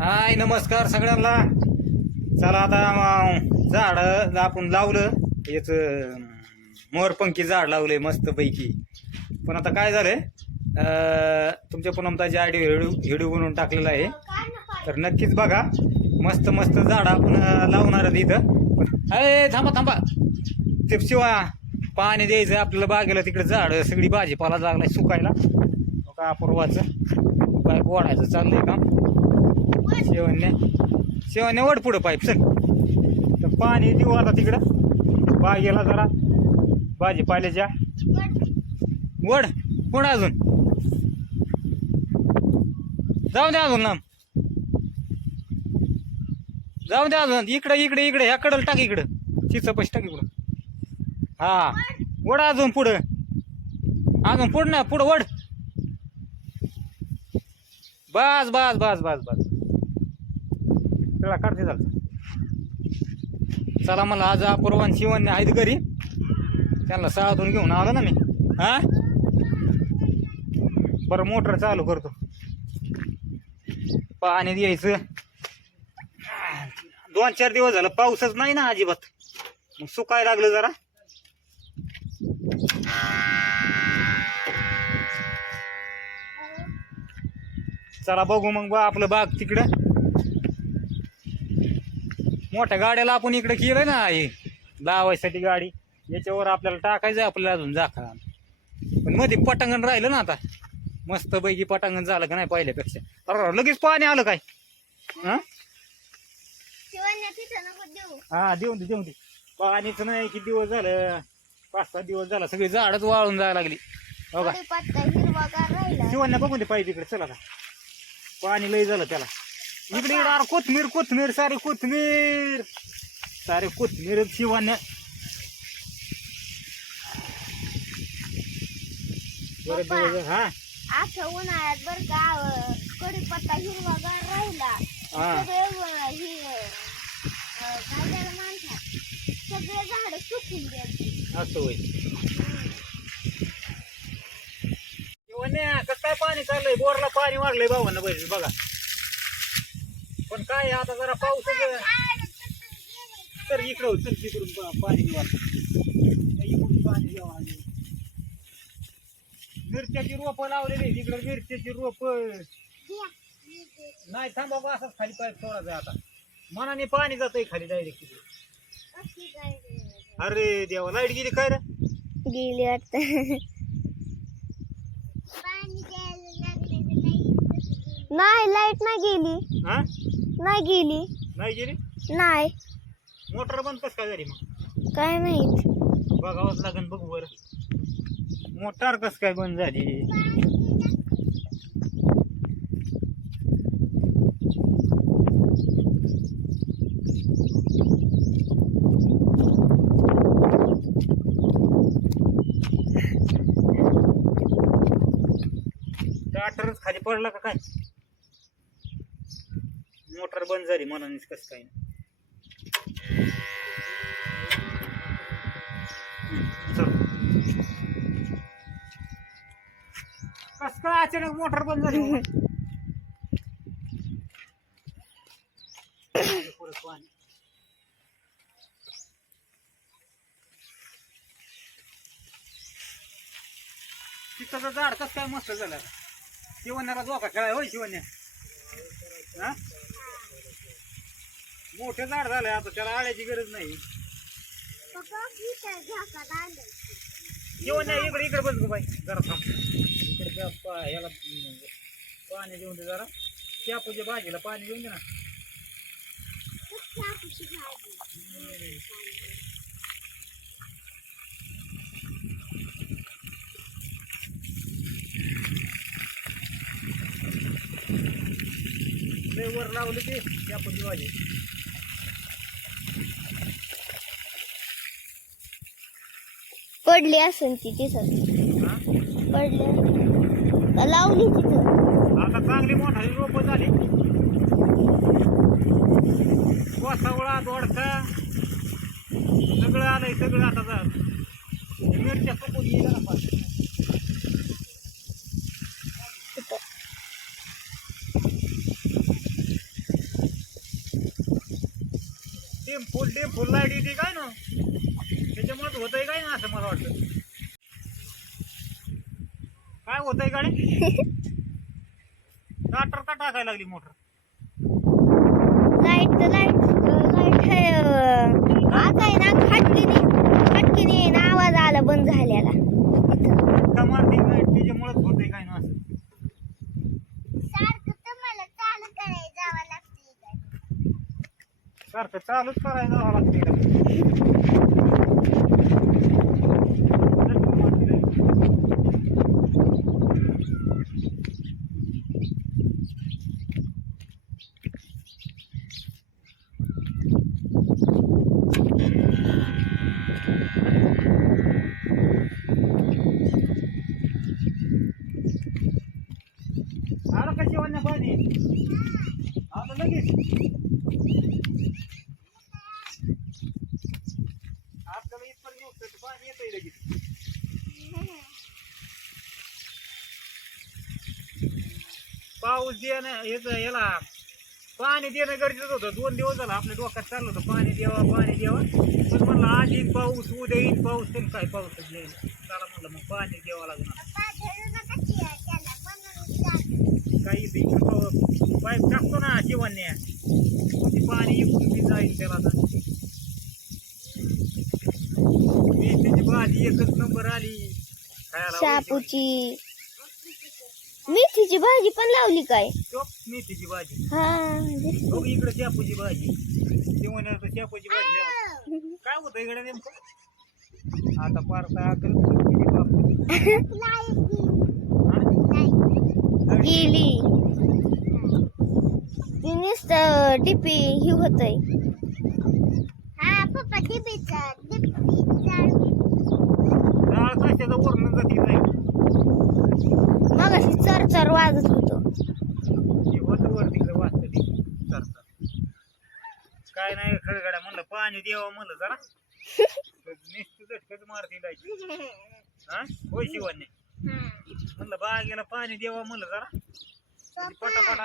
हाय नमस्कार सगळ्यांना. चला आता झाड आपण लावलं. याच मोरपंखी झाड लावलंय मस्त पैकी पण आता काय झालंय तुमच्या पुनमताची आयडी व्हिडिओ व्हिडिओ बनवून टाकलेला आहे तर नक्कीच बघा. मस्त मस्त झाड आपण लावणार इथं. अरे थांबा थांबा. ते शिवा पाणी द्यायचं आपल्याला बागेला तिकडे झाड सगळी भाजीपाला लागलाय सुकायला. का पूर्वाचं काय गोडायचं चाललंय का शेवण्या शेवण्या वड पुढं पाईप चल. तर पाणी देऊ आता तिकडं. बागेला जरा. भाजीपाल्याच्या वड पुढं अजून. जाऊ द्या अजून ना जाऊ द्या अजून. इकडे इकडे इकडे. ह्या कडल टाक इकडं. चिचपश टाक इकडं. हा. वड अजून पुढं. अजून पुढं ना पुढं वड बस बस बस बस बस. आपल्याला काढते झालं. चला मला आज अपूर्वान शिवन्य आहेत घरी. त्यांना सहातून घेऊन आलो ना मी. हा? बरं मोटर चालू करतो. पाणी द्यायचं. दोन चार दिवस झालं पाऊसच नाही ना अजिबात. मग सुकाय लागलं जरा. चला बघू मग बा आपलं बाग तिकडं. मोठ्या गाड्याला आपण इकडे केलंय ना हे लावायसाठी गाडी. याच्यावर आपल्याला टाकायचं आपल्याला अजून जाखा पण मध्ये पटांगण राहिलं ना आता. मस्त पैकी पटांगण झालं का नाही पहिल्यापेक्षा. अरे लगेच पाणी आलं काय? हा? हा देऊन दे देऊन दे. पाणीच नाही किती दिवस झालं पाच सात दिवस झाला सगळी झाडच वाळून जायला लागली. हो का? शिवण्या बघून दे पाहिजे इकडे चला आता. पाणी लय झालं त्याला. इकडे इकडे अरे कोथमीर कोथमीर सारे कोथमीर. सारे कोथमीर. दिवस हा. असं उन्हाळ्यात बर का कडीपत्ता हिरवागार राहिला. हा. सगळे अं, ही अं, काय त्याला म्हणतात सगळे झाड सुकून गेली. असं कसं काय पाणी चाललंय? बोरला पाणी वाढलंय भावानं बघ बघा. पण काय आता जरा पाऊस तर इकडं हो, चल तिकडून पाणी. इकडून पाणी आणि मिरच्याची रोपं लावलेली. इकडं मिरच्याची रोप. नाही थांबा बा असंच खाली पाईप सोडायचं आता. मनाने पाणी जातंय खाली डायरेक्ट अरे देवा लाइट गेली काय रे? गेली वाटत नाही लाइट नाही गेली. हा? नाही गेली. नाही गेली? नाही. मोटर बंद कस काय झाली मग? काय माहीत. बघावंच लागेल बघू बरं. मोटार कस काय बंद झाली? टाटरच खाली पडला का काय? मोटर बंद झाली मनानेच कस काय कस काय अचानक मोटर बंद झाली पाणी. तिथं झाड कस काय मस्त झालं शिवण्याला धोका खेळाय होय शिवण्या. हा? मोठं झाड झालंय आता त्याला आळ्याची गरज नाही. शिवण्या इकडे इकडे बस गो बाई. जरा थांब. इकडे जा, पा- याला अं, पाणी देऊन दे जरा. शापूच्या भाजीला पाणी देऊन दे ना. लय वर लावली ते शापूची भाजी. पडली असेल ती तिथं पडली. लावली तिथं. आता चांगली मोठा रोप झाली. कोसवळा दोडका. सगळं आलंय सगळं आता झालं. मिरच्या सोपून गेल्या ना पार. तिथं टेम्पो टेम्पो लाइट येते काय ना? होतंय काय ना असं मला वाटतं? काय होतंय गाडी टाटर का टाकायला लागली मोटर? लाइट तर लाइट लाइट आहे अं, आता आहे ना खटकीने खटकीने ना आवाज आला बंद लाइट त्याच्यामुळेच होतंय काय ना असं. सारखं तुम्हाला चालू करायला जावं लागतं सारखं चालूच करायला जावं लागते आलं का जेवण पाणी आलं लगेच आपल्याला इथपर्यंत येऊ शकतं, पाणी येतंय लगेच. पाऊस देणं हेच याला पाणी देणं गरजेचं होतं. दोन दिवस झालं आपल्या डोक्यात चाललं होतं. पाणी द्यावा पाणी द्यावा. पण म्हणलं आज येईल पाऊस उद्या येईल पाऊस पण काय पाऊस येईल? त्याला म्हणलं मग पाणी द्यावं लागणार. काही पाईप टाकतो ना जीवांनी ते पाणी येऊन जाईल त्याला आता मेथीची भाजी एकच नंबर आली. खायला शापूची. मेथीची भाजी पण लावली काय? चोप मेथीची भाजी. हा बघ इकडे शापूची भाजी. ते तर शापूची भाजी लावा. काय होतं इकडे नेमकं? आता पारता अकल गेली. ती नुसतं डिपी ही होतय. हा पप्पा डिपीचा डाळ कशाचं वरण जाती नाही. मग अशी चर चर वाजत होतो. वर तिकडे वाचतं ते. सरतं. काय नाही खळगड्या म्हणलं पाणी द्यावं म्हणलं जरा. नुसतं झटकच मारती जायची हा? होय शिवाने. म्हणलं बागेला पाणी द्यावं म्हणलं जरा. पटापटा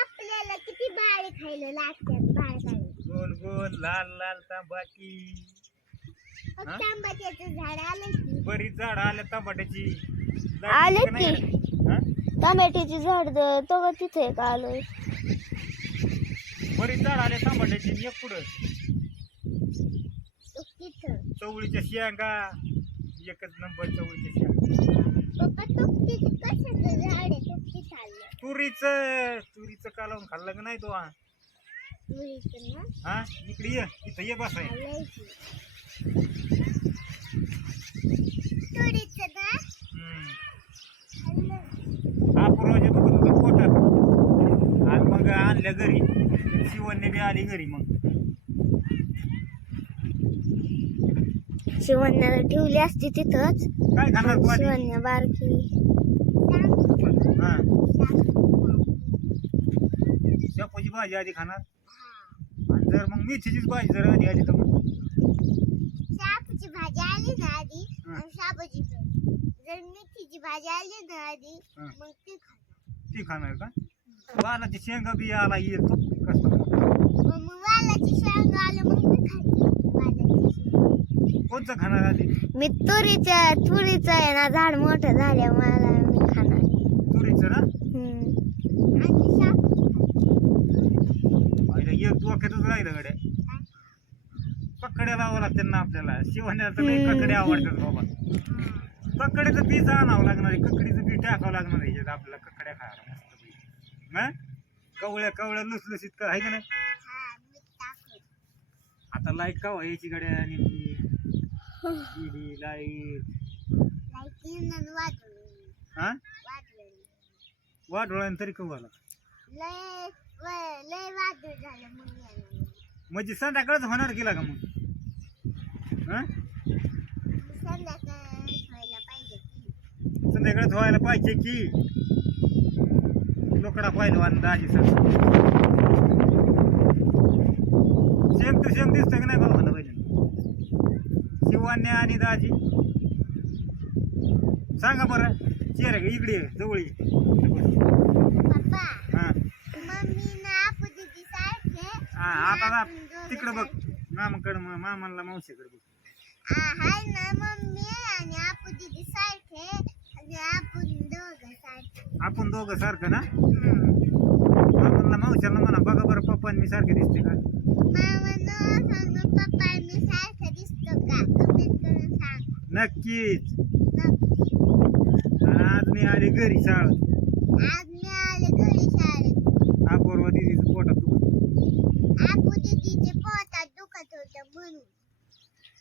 आपल्याला किती बाळी खायला लागतात बाळ गोल गोल लाल लाल तांबाटी. टमाट्याचं झाड आलं की. बरीच झाड आल्या तांबाट्याची. आले का की. आले? हा? टमाट्याची झाड तो तिथे का आलोय. बरीच झाड आल्या तांबाट्याची एक पुढं तिथं. चवळीच्या शेंगा. एकच नंबर चवळीच्या शेंगा. पप्पा तुपटीचं कशाचं झाड आहे? तुपटी चाललं. तुरीचं. तुरीचं कालवून खाल्लं का नाही तो? हा? तुरीचं ना? हा? इकडे ये. इथं ये बसाय खाल्लंय की. हा पूर्वाचे बघत होतं पोटात. आणि मग आणल्या घरी. शिवण्य बी आली घरी मग. शिवण्याला ठेवली असती तिथंच. काय खाणार तू आधी? शिवण्या बारकी. हा. शेपूची भाजी आधी खाणार. आणि जर मग मेथीचीच भाजी जर आधी आली तर मग? आली ना आधी. आणि भाजी जर मेथीची भाजी आली ना आधी हं. मग ती खाणार. ती खाणार का? वालाची शेंगा बी आला येतो. कसं. मग मग वालाची शेंग आलं मग मी खाते. वालाची शेंग. कोणचं खाणार आधी? मी तुरीच्या तुरीचं आहे ना झाड मोठं झाल्या मला मी खाणार. तुरीचं ना? आणि पहिलं एक डोक्यातच राहिलं गड्या. पकड्या लावावं लागतात ना आपल्याला. लई हम्म. ककडे आवडतात बाबा. ककडीचं बी आणावं लागणार आहे. ककडीचं बी टाकावं लागणार आहे. आपल्याला ककड्या खायला मस्त हा? कवळ्या कवळ्या लुसलुसीत का? आहे का नाही? आता लाइट का यायची गड्या आणि लाइट हा? वाढवळ्यानं तरी कवळा. म्हणजे संध्याकाळच होणार गेला का मग? हा संध्याकाळ व्हायला पाहिजे की. लोकडा पाहिलं अंदाजी सर. सेम टू सेम दिसतं का नाही बाबा पाहिजे शिवान्य आणि दाजी. सांगा बरं चेहरा इकडे जवळ. हा. आता तिकडे बघ. मामाकडे मामाला मावशीकडे बघ. हाय ना मम्मी आणि आपू दीदी सारखे आणि आपण दोघं सारखे आपण दोघं सारखं ना? मामाला मावशाला म्हणा बघा बरं पप्पा आणि मी सारखे दिसते का? मामानं सांगू पप्पा मी सारखं दिसतो का कमेंट करून सांग नक्कीच. आणि आज मी आले घरी शाळेत. आज मी आले घरी शाळेत अपूर्वा दिदीचं पोटात दुखत आपू दिदीचे पोटात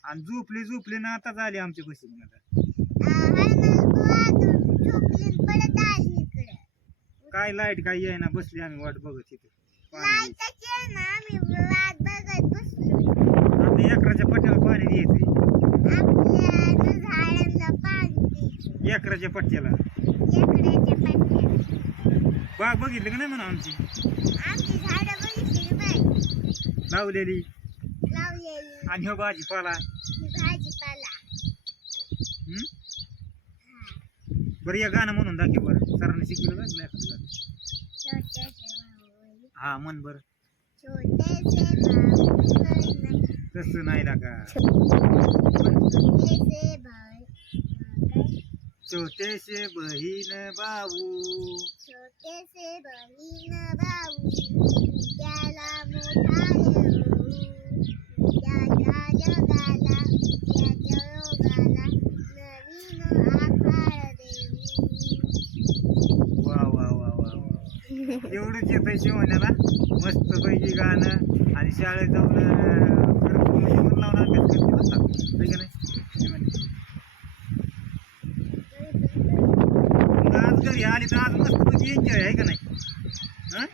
आणि झोपली झोपली ना आता ना परत आली इकडे. काय लाइट काय येईना बसली आम्ही वाट बघत तिथे ना आम्ही एकराच्या पट्ट्याला पाणी द्यायचंय. एकराच्या पट्ट्याला. बाग बघितली का नाही म्हणा आमची? आमची लावलेली. आणि हो भाजीपाला? बरं या गाणं म्हणून दाखव बरं. सरांनी शिकवलं का? नाही हा मन बरं. तसं नाही भाऊ. छोटेसे बहीण भाऊ. छोटेसे बहीण भाऊ. त्याला मोठा देऊ त्याच्या जगाला त्याच्या योगाला नवीन आकार देऊ वा वा वा वा वा एवढंच येतं शिवण्याला मस्त पैकी गाणं आणि शाळेत जाऊन मन आज घरी आली तर आज मस्त पैकी एन्जॉय आहे का नाही? हं?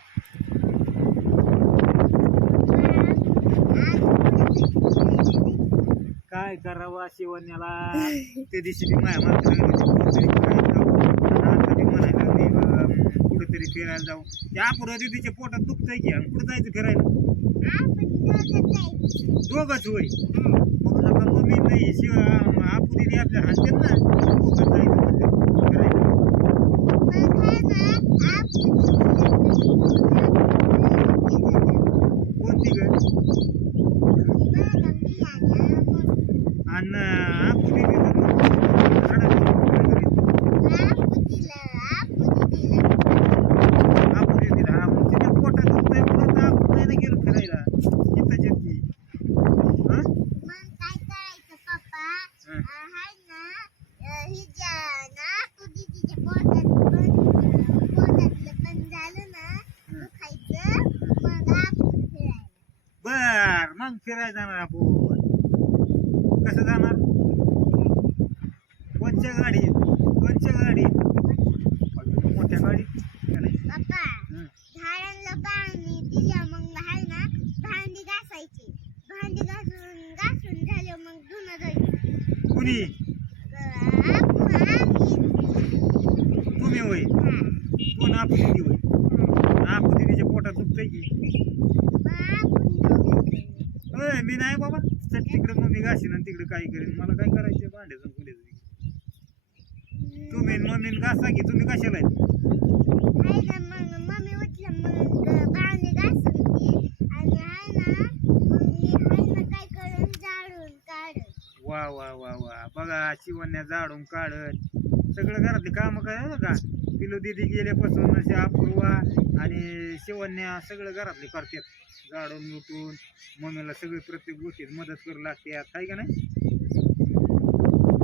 काय करावा शिवण्याला त्या दिवशी मी माझ्या माणसाला अं, कुठेतरी फिरायला जाऊ त्या अपूर्वा दिदीच्या पोटात दुखतंय की आणि कुठं जायचं फिरायला दोघच होय मग नका मम्मी नाही शिव आपू दिदी आपल्या हाणतात ना दोघं जायचं म्हणलं फिरायला कोणती ग आणि आपू दिदी तर आपू दिदीला हा मग तिच्या पोटात दुखतंय म्हणून तर आपण नाही ना गेलो फिरायला इथंच येत की हं? हं. बर मग फिरायला जाणार आपण. कसं जाणार? कोणच्या गाडीत कोणच्या गाडीत मोठ्या हं. झाडांना पाणी दिल्या मग आहे ना? भांडी घासायची. भांडी घासून घासून झाले मग धुणं जायचं कुणी? तुम्ही होय. तू ना आपू दिदी होय? आपू दिदीच्या पोटात दुखतंय की? होय मी नाही बाबा. चट तिकडे मम्मी घासीन आणि तिकडे काय करेन. मला काय करायचं भांड्याचं फुल्याचं तुम्ही मम्मी घासा की तुम्ही कशाला ना मम्मी मग भांडी घासून आणि आहे मी काय करून वा वा वा वा. बघा शिवण्या जाडून काढत. सगळं घरातले काम काय का? पिलू दिदी गेल्यापासून असे अपूर्वा आणि शिवण्या सगळं घरातले करतात. जाडून लुटून मम्मीला सगळे प्रत्येक गोष्टीत मदत करू लागते आहे का नाही?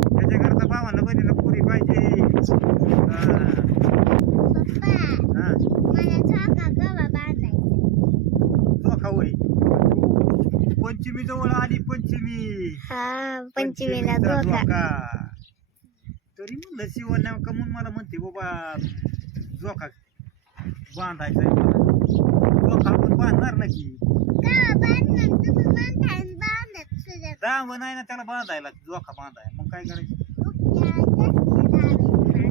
त्याच्याकरता भावांना बहिणीला पुरी पाहिजे. धोका होय. पंचमी जवळ आली पंचमी. हा धोका तरी म्हणलं शिवण्या कमून मला म्हणते बाबा झोका बांधायचा झोका आपण बांधणार ना की दाम नाही ना त्याला बांधायला झोका बांधाय. मग काय करायचं?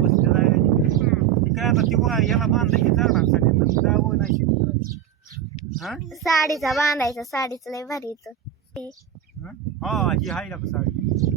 बसलं जायला. ते काय आता ती वा याला बांधायची झाडांसाठी. मग जावं नाही शिकू हा? साडीचा बांधायचा. साडीचं लय भारी येतं. हा? हा ही आहे ना साडी?